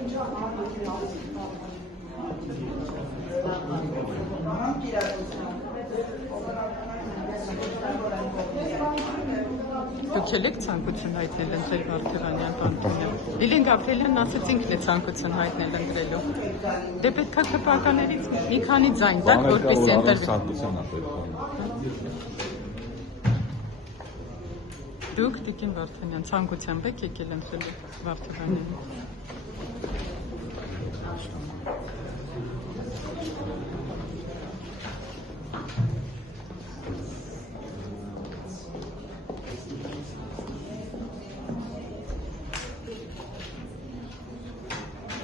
Դուք եք ցանկություն հայտնել ընտրել Վարդևանյան Պանթոնը։ Լիլին Գաբրիելյանն ասաց ինքն է ցանկություն հայտնել ընտրելու։ Դե պետք է քպականերից մի քանի ձայն տակ, որպեսզի ընտրվի։ Դուք Տիկին Վարդանյան ցանկությամբ եք եկել ընտրելու Վարդևանյանին։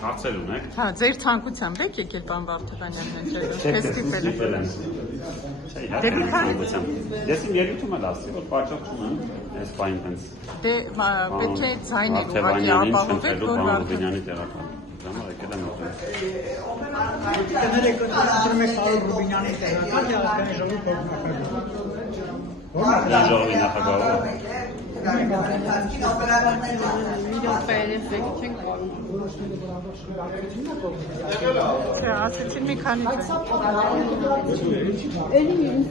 Հարցեր ունեք։ Հա, ձեր ցանկությամբ եք եկել պարոն Վարդևանյանն ընտրելու։ Քեզ ստիպել եմ։ Ես իմ ելույթում եմ ասի, որ պատճառ չունեմ այս բանը տենց։ Դե պետք է ձայնել ուղղակի ապահովել, որ Վարդևանյանի տեղական։ Ժամը եկել եմ ուղղակի։ Կներեք, ասում եք Կարլ Ռուբինյանի տեղական եւ ազգային ժողովի Ազգային ժողովի նախագահը։ Չէ, ասեցին մի քանի Էլի ինձ